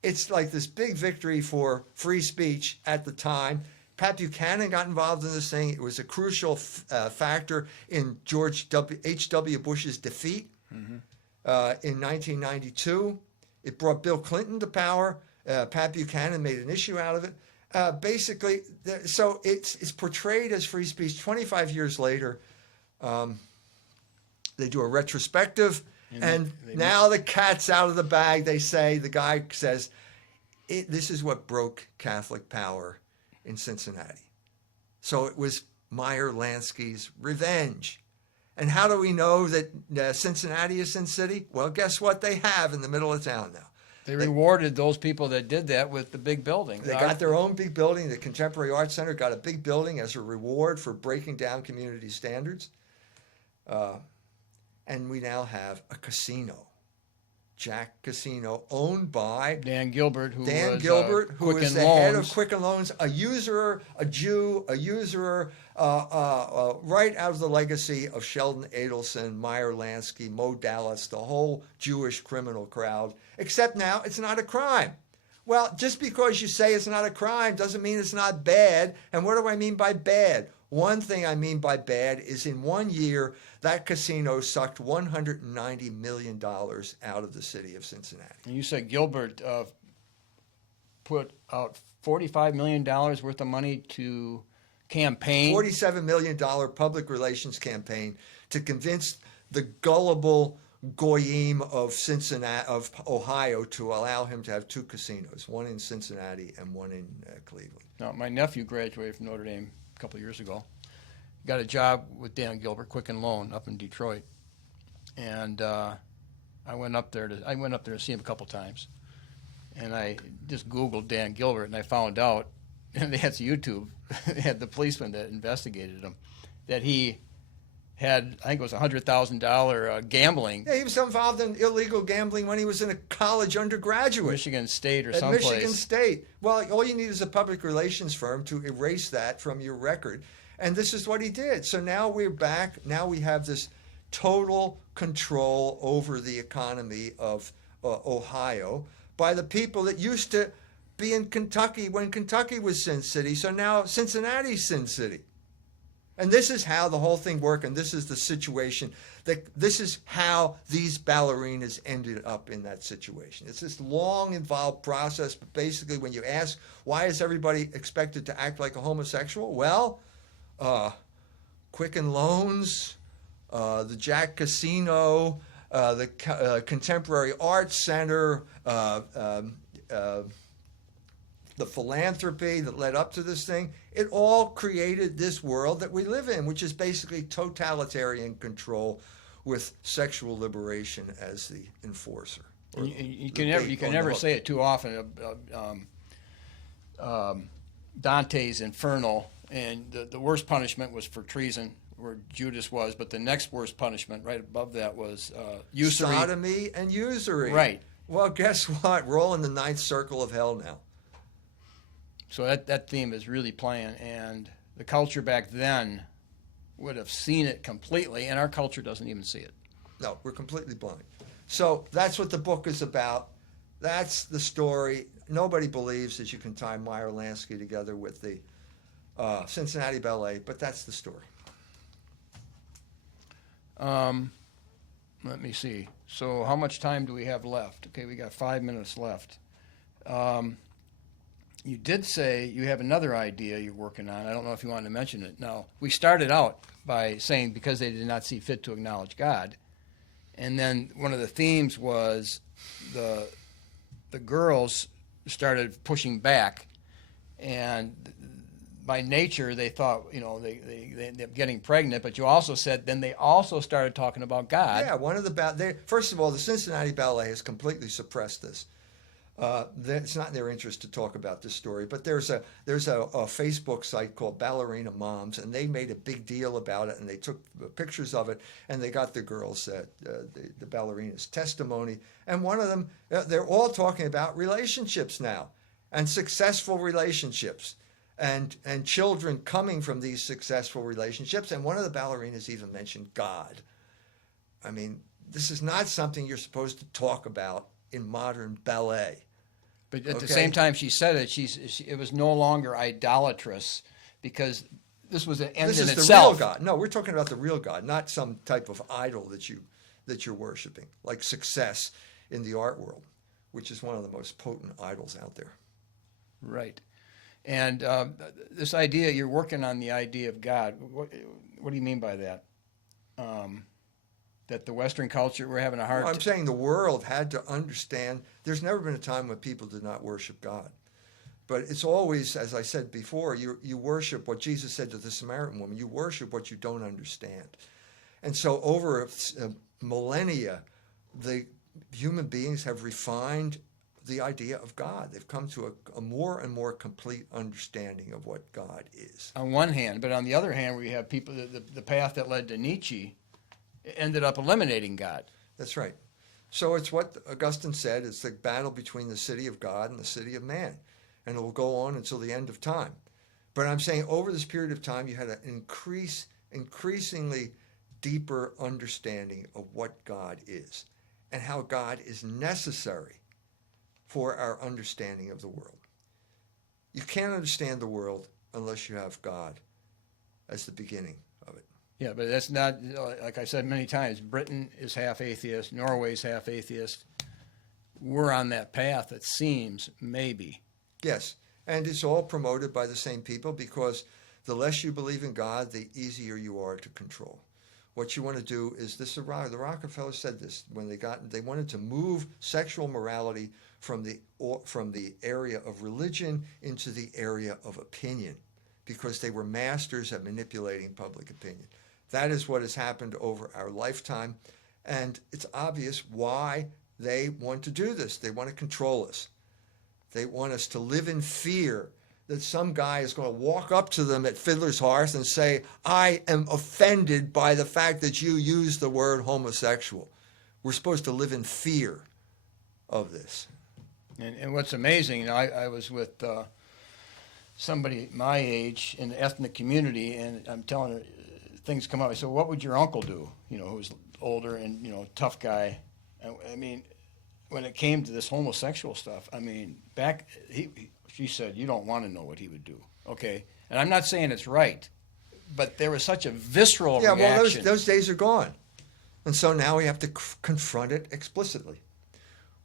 it's like this big victory for free speech at the time. Pat Buchanan got involved in this thing. It was a crucial factor in George H.W. Bush's defeat in 1992. It brought Bill Clinton to power. Pat Buchanan made an issue out of it. Basically, so it's portrayed as free speech. 25 years later, they do a retrospective, and now the cat's out of the bag. They say, the guy says, this is what broke Catholic power in Cincinnati. So it was Meyer Lansky's revenge. And how do we know that Cincinnati is Sin City? Well, guess what they have in the middle of town now? They rewarded those people that did that with the big building. They got their own big building. The Contemporary Art Center got a big building as a reward for breaking down community standards. And we now have a casino. Jack Casino, owned by Dan Gilbert, who is the head of Quicken Loans, a usurer, a Jew, a usurer, right out of the legacy of Sheldon Adelson, Meyer Lansky, Mo Dallas, the whole Jewish criminal crowd. Except now it's not a crime. Well, just because you say it's not a crime doesn't mean it's not bad. And what do I mean by bad? One thing I mean by bad is in 1 year, that casino sucked $190 million out of the city of Cincinnati. And you said Gilbert put out $45 million worth of money to campaign. $47 million public relations campaign to convince the gullible goyim of Cincinnati, of Ohio, to allow him to have two casinos, one in Cincinnati and one in Cleveland. Now, my nephew graduated from Notre Dame a couple of years ago. Got a job with Dan Gilbert, Quicken Loan, up in Detroit, and I went up there to see him a couple times, and I just Googled Dan Gilbert, and I found out and that's YouTube, they had the policeman that investigated him, that he had, I think it was $100,000 gambling, Yeah, he was involved in illegal gambling when he was in a college undergraduate. Michigan State or At someplace. Michigan State. Well, all you need is a public relations firm to erase that from your record. And this is what he did. So now we're back. Now we have this total control over the economy of Ohio by the people that used to be in Kentucky when Kentucky was Sin City. So now Cincinnati's Sin City. And this is how the whole thing worked, and this is the situation. This is how these ballerinas ended up in that situation. It's this long, involved process, but basically when you ask, why is everybody expected to act like a homosexual? Well, Quicken Loans, the Jack Casino, the Contemporary Arts Center, the philanthropy that led up to this thing, it all created this world that we live in, which is basically totalitarian control with sexual liberation as the enforcer. You can never say it too often. Dante's Inferno, and the worst punishment was for treason, where Judas was, but the next worst punishment right above that was usury. Sodomy and usury. Right. Well, guess what? We're all in the ninth circle of hell now. So that theme is really playing, and the culture back then would have seen it completely, and our culture doesn't even see it. No, we're completely blind. So that's what the book is about. That's the story. Nobody believes that you can tie Meyer Lansky together with the Cincinnati Ballet, but that's the story. Let me see. So how much time do we have left? Okay, we got 5 minutes left. You did say you have another idea you're working on. I don't know if you wanted to mention it. Now, we started out by saying because they did not see fit to acknowledge God. And then one of the themes was the girls started pushing back. And by nature, they thought, they ended up getting pregnant. But you also said then they also started talking about God. Yeah, one of the first of all, the Cincinnati Ballet has completely suppressed this. It's not in their interest to talk about this story, but there's a Facebook site called Ballerina Moms, and they made a big deal about it, and they took pictures of it, and they got the girls, the ballerinas' testimony, and one of them, they're all talking about relationships now, and successful relationships, and children coming from these successful relationships, and one of the ballerinas even mentioned God. I mean, this is not something you're supposed to talk about in modern ballet. But at the same time she said it, it was no longer idolatrous because this was an end in itself. This is the real God. No, we're talking about the real God, not some type of idol that you're worshiping, like success in the art world, which is one of the most potent idols out there. Right. And this idea, you're working on the idea of God. What do you mean by that? That the Western culture, we're having a hard I'm saying the world had to understand there's never been a time when people did not worship God. But it's always, as I said before, you worship what Jesus said to the Samaritan woman. You worship what you don't understand. And so over millennia, the human beings have refined the idea of God. They've come to a more and more complete understanding of what God is. On one hand, but on the other hand, we have people, the path that led to Nietzsche ended up eliminating God. That's right. So it's what Augustine said, it's the battle between the city of God and the city of man. And it will go on until the end of time. But I'm saying over this period of time, you had an increasingly deeper understanding of what God is and how God is necessary for our understanding of the world. You can't understand the world unless you have God as the beginning of it. Yeah, but that's not, like I said many times, Britain is half atheist, Norway's half atheist. We're on that path, it seems, maybe. Yes, and it's all promoted by the same people because the less you believe in God, the easier you are to control. What you want to do is the Rockefellers said this when they wanted to move sexual morality from the area of religion into the area of opinion because they were masters at manipulating public opinion. That is what has happened over our lifetime, and it's obvious why they want to do this. They want to control us. They want us to live in fear that some guy is going to walk up to them at Fiddler's Hearth and say, I am offended by the fact that you use the word homosexual. We're supposed to live in fear of this. And what's amazing, you know, I was with somebody my age in the ethnic community, and I'm telling her, things come up. I said, what would your uncle do? You know, who's older and, you know, tough guy. I mean, when it came to this homosexual stuff, I mean, she said, you don't want to know what he would do. Okay. And I'm not saying it's right, but there was such a visceral reaction. Well, those days are gone. And so now we have to confront it explicitly,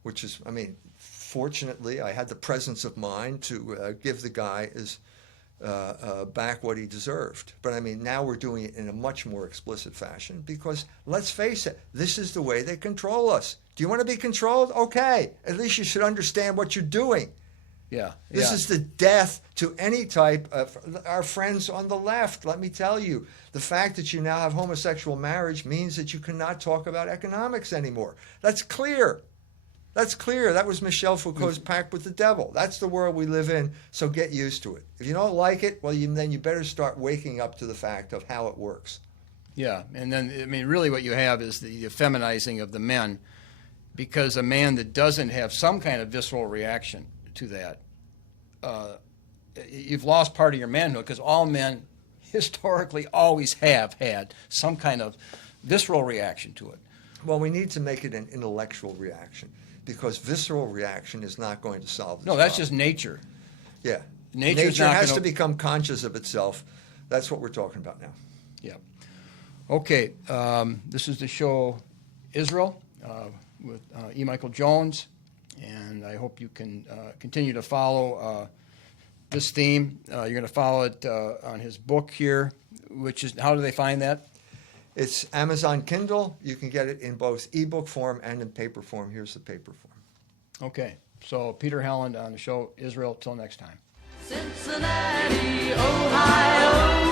which is, I mean, fortunately, I had the presence of mind to give the guy back what he deserved. But I mean, now we're doing it in a much more explicit fashion because, let's face it, this is the way they control us. Do you want to be controlled? Okay. At least you should understand what you're doing. Yeah. This is the death to any type of our friends on the left. Let me tell you, the fact that you now have homosexual marriage means that you cannot talk about economics anymore. That's clear. That's clear. That was Michel Foucault's pact with the devil. That's the world we live in, so get used to it. If you don't like it, well, then you better start waking up to the fact of how it works. Yeah, and then, I mean, really what you have is the feminizing of the men, because a man that doesn't have some kind of visceral reaction to that, you've lost part of your manhood, because all men historically always have had some kind of visceral reaction to it. Well, we need to make it an intellectual reaction, because visceral reaction is not going to solve this No, that's problem. just nature. Yeah. Nature's Nature not has gonna- to become conscious of itself. That's what we're talking about now. Yeah. Okay, this is the show Israel with E. Michael Jones, and I hope you can continue to follow this theme. You're going to follow it on his book here, which is, how do they find that? It's Amazon Kindle. You can get it in both ebook form and in paper form. Here's the paper form. Okay, so Peter Helland on the show Israel. Till next time. Cincinnati, Ohio.